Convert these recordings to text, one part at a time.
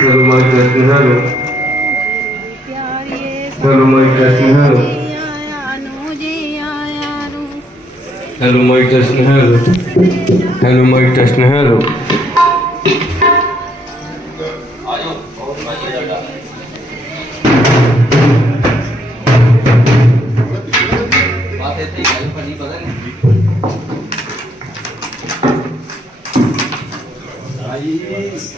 ダル मई Krishna hello प्यार ये सारा डर्मई हेलो आया कृष्ण हेलो डर्मई कृष्ण हेलो आयो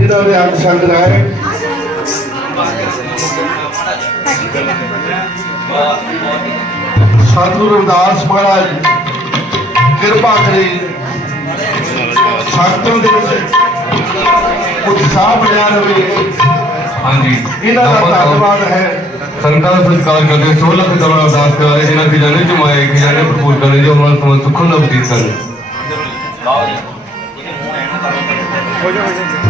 जिधर भी आप संग रहे हैं साधु रुद्रास महाराज कृपा करी साधु देव से कुछ साफ नहीं आ रही है इन्हें आत्मवाद है संतान संस्कार करते हैं सोलह के दौरान दास करा रहे हैं इन्हें की जाने चुमाए हैं की जाने प्रपोज करे जो हमारे समाज सुखन अवधि करे Oye, oye, oye.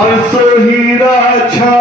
आंसू ही राजा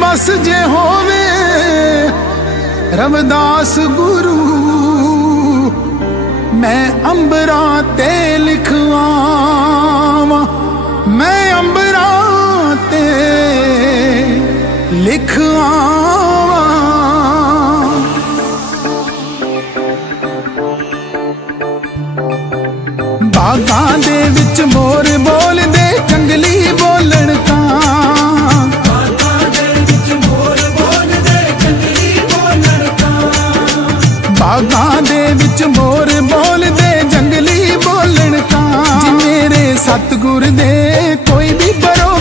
ਬਸ ਜੇ ਹੋਵੇ ਰਵਦਾਸ ਗੁਰੂ ਮੈਂ ਅੰਬਰਾਂ ਤੇ ਲਿਖਵਾਵਾਂ ਮੈਂ ਅੰਬਰਾਂ ਤੇ ਲਿਖਵਾਵਾਂ ਬਾਗਾਂ ਦੇ ਵਿੱਚ ਮੋਰ ਬੋਲਦੇ ਜੰਗਲੀ ਬੋਲਣ ਤਾਂ ਬਾਗਾਂ ਦੇ ਵਿੱਚ ਮੋਰ ਬੋਲਦੇ ਜੰਗਲੀ ਬੋਲਣ ਕਾ ਜੇ ਮੇਰੇ ਸਤਗੁਰ ਦੇ ਕੋਈ ਵੀ ਬਰੋ